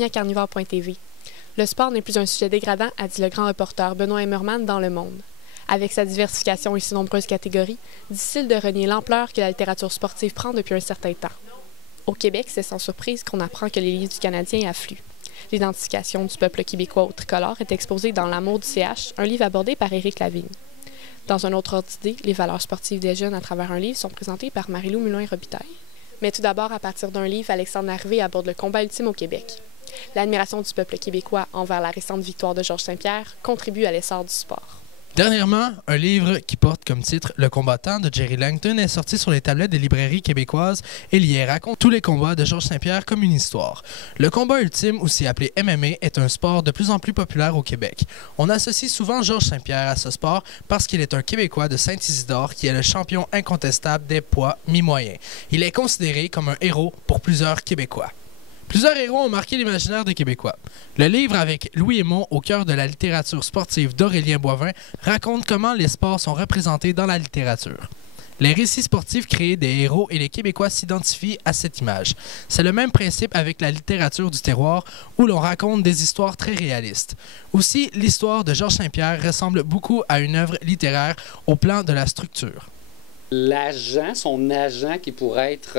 bienvenue à carnivore.tv. Le sport n'est plus un sujet dégradant, a dit le grand reporter Benoît Emmerman dans Le Monde. Avec sa diversification et ses nombreuses catégories, difficile de renier l'ampleur que la littérature sportive prend depuis un certain temps. Au Québec, c'est sans surprise qu'on apprend que les livres du Canadien affluent. L'identification du peuple québécois au tricolore est exposée dans L'amour du CH, un livre abordé par Éric Lavigne. Dans un autre ordre d'idée, les valeurs sportives des jeunes à travers un livre sont présentées par Marie-Lou Mulin-Robitaille. Mais tout d'abord, à partir d'un livre, Alexandre Larrivée aborde le combat ultime au Québec. L'admiration du peuple québécois envers la récente victoire de Georges Saint-Pierre contribue à l'essor du sport. Dernièrement, un livre qui porte comme titre « Le combattant » de Jerry Langton est sorti sur les tablettes des librairies québécoises et y raconte tous les combats de Georges Saint-Pierre comme une histoire. Le combat ultime, aussi appelé MMA, est un sport de plus en plus populaire au Québec. On associe souvent Georges Saint-Pierre à ce sport parce qu'il est un Québécois de Saint-Isidore qui est le champion incontestable des poids mi-moyens. Il est considéré comme un héros pour plusieurs Québécois. Plusieurs héros ont marqué l'imaginaire des Québécois. Le livre avec Louis Aymon au cœur de la littérature sportive d'Aurélien Boivin raconte comment les sports sont représentés dans la littérature. Les récits sportifs créent des héros et les Québécois s'identifient à cette image. C'est le même principe avec la littérature du terroir où l'on raconte des histoires très réalistes. Aussi, l'histoire de Georges Saint-Pierre ressemble beaucoup à une œuvre littéraire au plan de la structure. L'agent, son agent qui pourrait être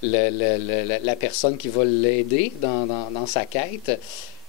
la personne qui va l'aider dans sa quête.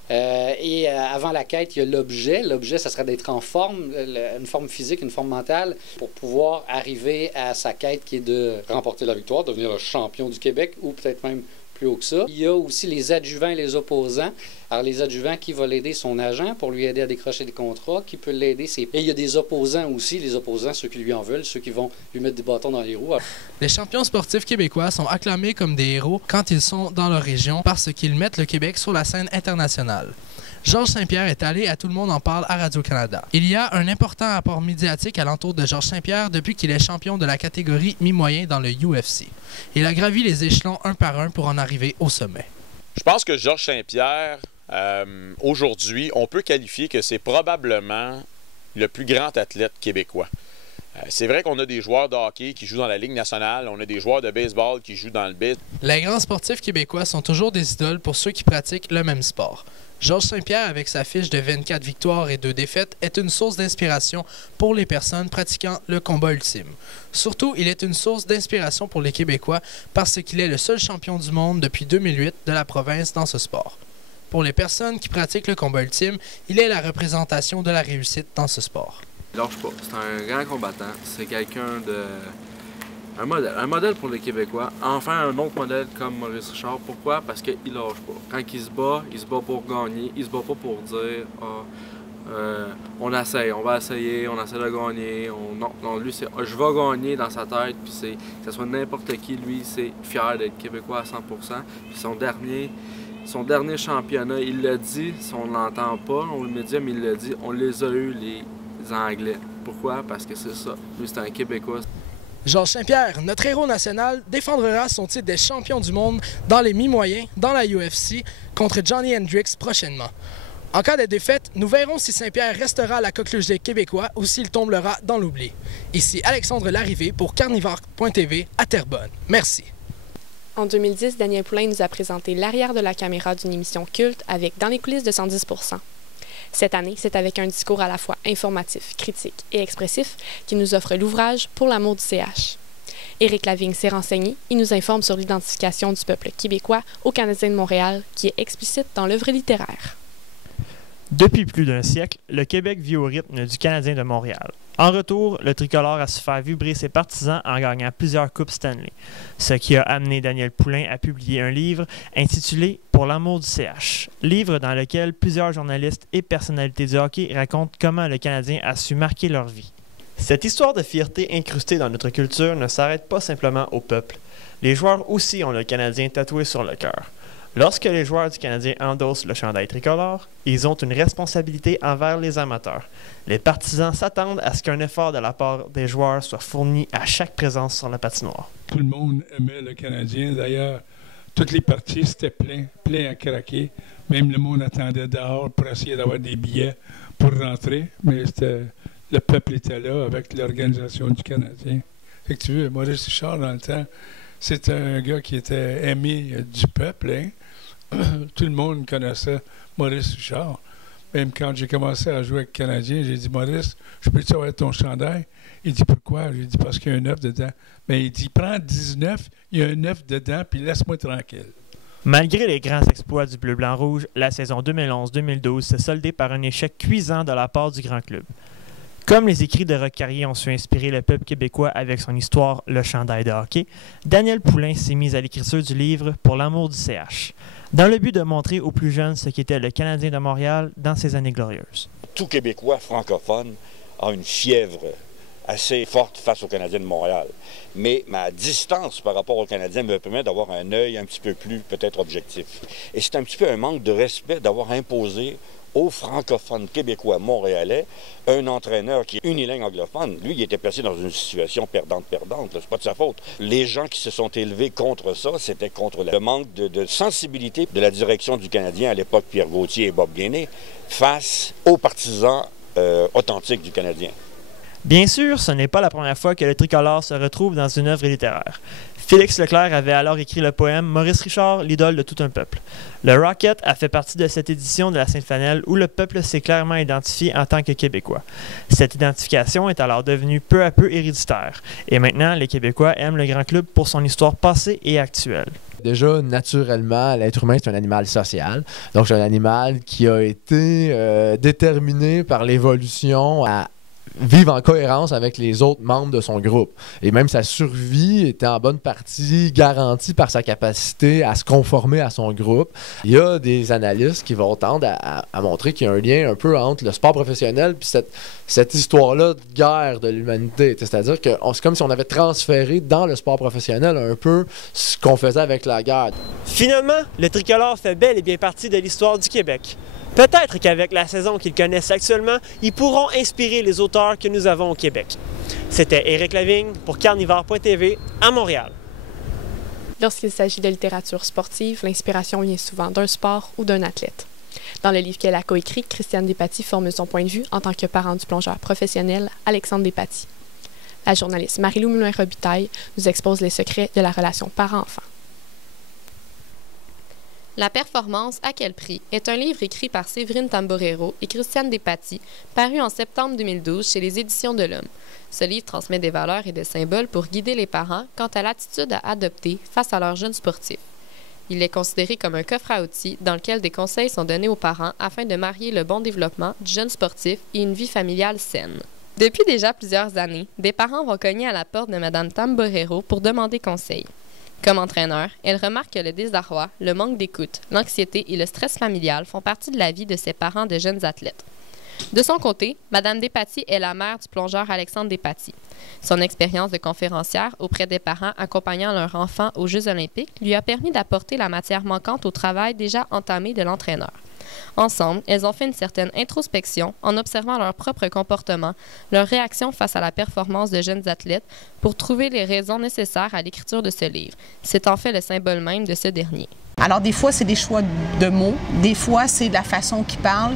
Et avant la quête, il y a l'objet. L'objet, ça serait d'être en forme, une forme physique, une forme mentale, pour pouvoir arriver à sa quête qui est de remporter la victoire, devenir le champion du Québec ou peut-être même plus haut que ça. Il y a aussi les adjuvants et les opposants. Alors, les adjuvants, qui va l'aider? Son agent pour lui aider à décrocher des contrats. Qui peut l'aider? Et il y a des opposants aussi. Les opposants, ceux qui lui en veulent, ceux qui vont lui mettre des bâtons dans les roues. Les champions sportifs québécois sont acclamés comme des héros quand ils sont dans leur région parce qu'ils mettent le Québec sur la scène internationale. Georges Saint-Pierre est allé à Tout le monde en parle à Radio-Canada. Il y a un important apport médiatique alentour de Georges Saint-Pierre depuis qu'il est champion de la catégorie mi-moyen dans le UFC. Il a gravi les échelons un par un pour en arriver au sommet. Je pense que Georges Saint-Pierre, aujourd'hui, on peut qualifier que c'est probablement le plus grand athlète québécois. C'est vrai qu'on a des joueurs de hockey qui jouent dans la Ligue nationale, on a des joueurs de baseball qui jouent dans le baseball. Les grands sportifs québécois sont toujours des idoles pour ceux qui pratiquent le même sport. Georges Saint-Pierre, avec sa fiche de 24 victoires et 2 défaites, est une source d'inspiration pour les personnes pratiquant le combat ultime. Surtout, il est une source d'inspiration pour les Québécois parce qu'il est le seul champion du monde depuis 2008 de la province dans ce sport. Pour les personnes qui pratiquent le combat ultime, il est la représentation de la réussite dans ce sport. Il lâche pas. C'est un grand combattant. C'est quelqu'un de... Un modèle pour les Québécois. Enfin, un autre modèle comme Maurice Richard. Pourquoi? Parce qu'il lâche pas. Quand il se bat pour gagner. Il se bat pas pour dire on essaye, on va essayer, on essaie de gagner. Non, lui, c'est je vais gagner dans sa tête. Puis que ce soit n'importe qui, lui, c'est fier d'être Québécois à 100%. Puis son dernier championnat, il l'a dit, si on ne l'entend pas, on le média, mais il l'a dit, on les a eu, les Anglais. Pourquoi? Parce que c'est ça. Lui, c'est un Québécois. Georges Saint-Pierre, notre héros national, défendra son titre de champion du monde dans les mi-moyens, dans la UFC, contre Johnny Hendricks prochainement. En cas de défaite, nous verrons si Saint-Pierre restera à la coqueluche des Québécois ou s'il tombera dans l'oubli. Ici Alexandre Larrivée pour carnivore.tv à Terrebonne. Merci. En 2010, Daniel Poulain nous a présenté l'arrière de la caméra d'une émission culte avec Dans les coulisses de 110%. Cette année, c'est avec un discours à la fois informatif, critique et expressif qu'il nous offre l'ouvrage Pour l'amour du CH. Éric Lavigne s'est renseigné, il nous informe sur l'identification du peuple québécois au Canadien de Montréal qui est explicite dans l'œuvre littéraire. Depuis plus d'un siècle, le Québec vit au rythme du Canadien de Montréal. En retour, le tricolore a su faire vibrer ses partisans en gagnant plusieurs coupes Stanley, ce qui a amené Daniel Poulain à publier un livre intitulé « Pour l'amour du CH », livre dans lequel plusieurs journalistes et personnalités du hockey racontent comment le Canadien a su marquer leur vie. Cette histoire de fierté incrustée dans notre culture ne s'arrête pas simplement au peuple. Les joueurs aussi ont le Canadien tatoué sur le cœur. Lorsque les joueurs du Canadien endossent le chandail tricolore, ils ont une responsabilité envers les amateurs. Les partisans s'attendent à ce qu'un effort de la part des joueurs soit fourni à chaque présence sur la patinoire. Tout le monde aimait le Canadien. D'ailleurs, toutes les parties, c'était plein à craquer. Même le monde attendait dehors pour essayer d'avoir des billets pour rentrer. Mais le peuple était là avec l'organisation du Canadien. Fait que tu veux, Maurice Richard, dans le temps, c'était un gars qui était aimé du peuple, hein? tout le monde connaissait Maurice Richard. Même quand j'ai commencé à jouer avec le Canadien, j'ai dit, Maurice, je peux-tu avoir ton chandail? Il dit, pourquoi? J'ai dit, parce qu'il y a un 9 dedans. Mais il dit, prends 19, il y a un 9 dedans, puis laisse-moi tranquille. Malgré les grands exploits du bleu-blanc-rouge, la saison 2011-2012 s'est soldée par un échec cuisant de la part du grand club. Comme les écrits de Roch Carrier ont su inspirer le peuple québécois avec son histoire Le chandail de hockey, Daniel Poulain s'est mis à l'écriture du livre Pour l'amour du CH, dans le but de montrer aux plus jeunes ce qu'était le Canadien de Montréal dans ses années glorieuses. Tout Québécois francophone a une fièvre assez forte face aux Canadiens de Montréal. Mais ma distance par rapport aux Canadiens me permet d'avoir un œil un petit peu plus peut-être objectif. Et c'est un petit peu un manque de respect d'avoir imposé aux francophones québécois montréalais un entraîneur qui est unilingue anglophone. Lui, il était placé dans une situation perdante-perdante. C'est pas de sa faute. Les gens qui se sont élevés contre ça, c'était contre le manque de sensibilité de la direction du Canadien à l'époque, Pierre Gauthier et Bob Gainey, face aux partisans authentiques du Canadien. Bien sûr, ce n'est pas la première fois que le tricolore se retrouve dans une œuvre littéraire. Félix Leclerc avait alors écrit le poème Maurice Richard, l'idole de tout un peuple. Le Rocket a fait partie de cette édition de la Sainte-Fanelle où le peuple s'est clairement identifié en tant que Québécois. Cette identification est alors devenue peu à peu héréditaire. Et maintenant, les Québécois aiment le grand club pour son histoire passée et actuelle. Déjà, naturellement, l'être humain, c'est un animal social. Donc, c'est un animal qui a été déterminé par l'évolution à vivre en cohérence avec les autres membres de son groupe. Et même sa survie était en bonne partie garantie par sa capacité à se conformer à son groupe. Il y a des analystes qui vont tendre à montrer qu'il y a un lien un peu entre le sport professionnel et cette histoire-là de guerre de l'humanité. C'est-à-dire que c'est comme si on avait transféré dans le sport professionnel un peu ce qu'on faisait avec la guerre. Finalement, le tricolore fait bel et bien partie de l'histoire du Québec. Peut-être qu'avec la saison qu'ils connaissent actuellement, ils pourront inspirer les auteurs que nous avons au Québec. C'était Éric Lavigne pour Carnivore.tv à Montréal. Lorsqu'il s'agit de littérature sportive, l'inspiration vient souvent d'un sport ou d'un athlète. Dans le livre qu'elle a coécrit, Christiane Despatie forme son point de vue en tant que parent du plongeur professionnel Alexandre Despatie. La journaliste Marie-Lou Moulin-Robitaille nous expose les secrets de la relation parent-enfant. La performance à quel prix est un livre écrit par Séverine Tamborero et Christiane Despatie, paru en septembre 2012 chez les Éditions de l'Homme. Ce livre transmet des valeurs et des symboles pour guider les parents quant à l'attitude à adopter face à leurs jeunes sportifs. Il est considéré comme un coffre à outils dans lequel des conseils sont donnés aux parents afin de marier le bon développement du jeune sportif et une vie familiale saine. Depuis déjà plusieurs années, des parents vont cogner à la porte de Mme Tamborero pour demander conseil. Comme entraîneur, elle remarque que le désarroi, le manque d'écoute, l'anxiété et le stress familial font partie de la vie de ses parents de jeunes athlètes. De son côté, Mme Despatie est la mère du plongeur Alexandre Despatie. Son expérience de conférencière auprès des parents accompagnant leurs enfants aux Jeux olympiques lui a permis d'apporter la matière manquante au travail déjà entamé de l'entraîneur. Ensemble, elles ont fait une certaine introspection en observant leur propre comportement, leur réaction face à la performance de jeunes athlètes pour trouver les raisons nécessaires à l'écriture de ce livre. C'est en fait le symbole même de ce dernier. Alors, des fois, c'est des choix de mots. Des fois, c'est de la façon qu'ils parlent.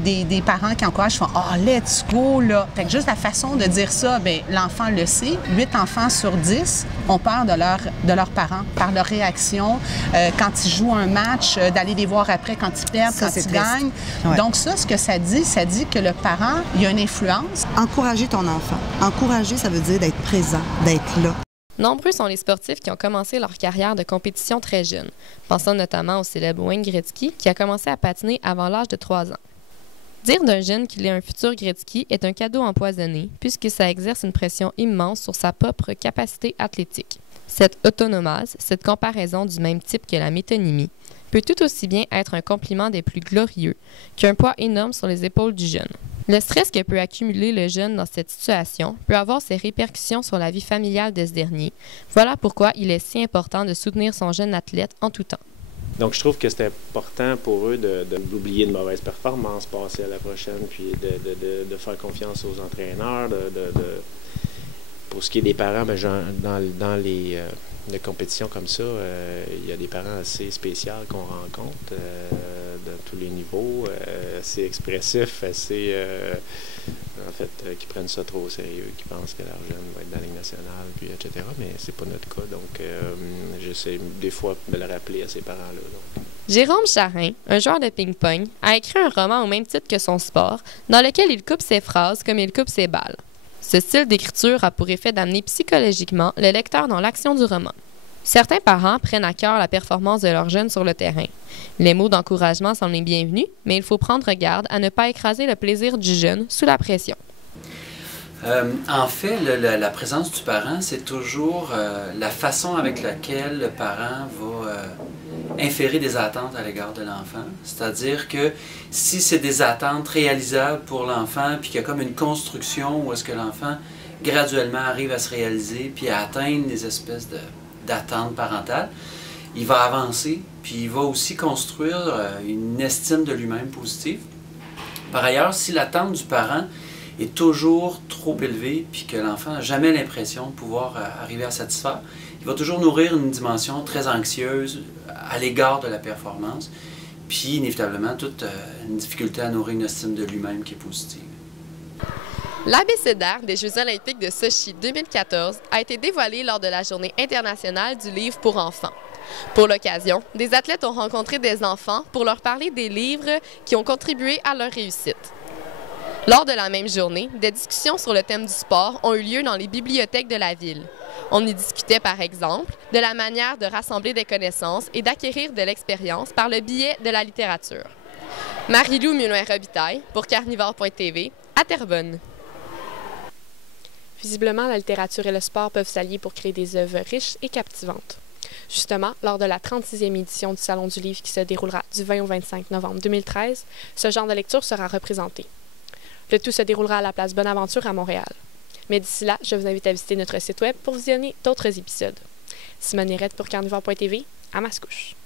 Des parents qui encouragent, font « Ah, let's go, là! » Fait que juste la façon de dire ça, bien, l'enfant le sait. 8 enfants sur 10 ont peur de leurs parents par leur réaction. Quand ils jouent un match, d'aller les voir après quand ils perdent, quand ils gagnent. Ouais. Donc ça, ce que ça dit que le parent, il y a une influence. Encourager ton enfant. Encourager, ça veut dire d'être présent, d'être là. Nombreux sont les sportifs qui ont commencé leur carrière de compétition très jeune. Pensons notamment au célèbre Wayne Gretzky, qui a commencé à patiner avant l'âge de 3 ans. Dire d'un jeune qu'il est un futur Gretzky est un cadeau empoisonné, puisque ça exerce une pression immense sur sa propre capacité athlétique. Cette autonomase, cette comparaison du même type que la métonymie, peut tout aussi bien être un compliment des plus glorieux qu'un poids énorme sur les épaules du jeune. Le stress que peut accumuler le jeune dans cette situation peut avoir ses répercussions sur la vie familiale de ce dernier. Voilà pourquoi il est si important de soutenir son jeune athlète en tout temps. Donc, je trouve que c'est important pour eux d'oublier de mauvaises performances, passer à la prochaine, puis de faire confiance aux entraîneurs. Pour ce qui est des parents, bien, dans les compétitions comme ça, il y a des parents assez spéciaux qu'on rencontre dans tous les niveaux, assez expressifs, assez, qui prennent ça trop au sérieux, qui pensent que leur jeune va être dans la Ligue nationale, puis etc. Mais c'est pas notre cas, donc j'essaie des fois de le rappeler à ces parents-là. Jérôme Charin, un joueur de ping-pong, a écrit un roman au même titre que son sport, dans lequel il coupe ses phrases comme il coupe ses balles. Ce style d'écriture a pour effet d'amener psychologiquement le lecteur dans l'action du roman. Certains parents prennent à cœur la performance de leurs jeunes sur le terrain. Les mots d'encouragement sont les bienvenus, mais il faut prendre garde à ne pas écraser le plaisir du jeune sous la pression. En fait, la présence du parent, c'est toujours la façon avec laquelle le parent va inférer des attentes à l'égard de l'enfant. C'est-à-dire que si c'est des attentes réalisables pour l'enfant, puis qu'il y a comme une construction où est-ce que l'enfant graduellement arrive à se réaliser, puis à atteindre des espèces d'attentes parentales, il va avancer, puis il va aussi construire une estime de lui-même positive. Par ailleurs, si l'attente du parent est toujours trop élevé, puis que l'enfant n'a jamais l'impression de pouvoir arriver à satisfaire, il va toujours nourrir une dimension très anxieuse à l'égard de la performance, puis inévitablement toute une difficulté à nourrir une estime de lui-même qui est positive. L'abécédaire des Jeux olympiques de Sochi 2014 a été dévoilé lors de la Journée internationale du livre pour enfants. Pour l'occasion, des athlètes ont rencontré des enfants pour leur parler des livres qui ont contribué à leur réussite. Lors de la même journée, des discussions sur le thème du sport ont eu lieu dans les bibliothèques de la ville. On y discutait par exemple de la manière de rassembler des connaissances et d'acquérir de l'expérience par le biais de la littérature. Marie-Lou Mulin-Robitaille pour Carnivore.tv à Terrebonne. Visiblement, la littérature et le sport peuvent s'allier pour créer des œuvres riches et captivantes. Justement, lors de la 36e édition du Salon du livre qui se déroulera du 20 au 25 novembre 2013, ce genre de lecture sera représenté. Le tout se déroulera à la place Bonaventure à Montréal. Mais d'ici là, je vous invite à visiter notre site web pour visionner d'autres épisodes. Simone Hérette pour Carnivore.tv, à Mascouche.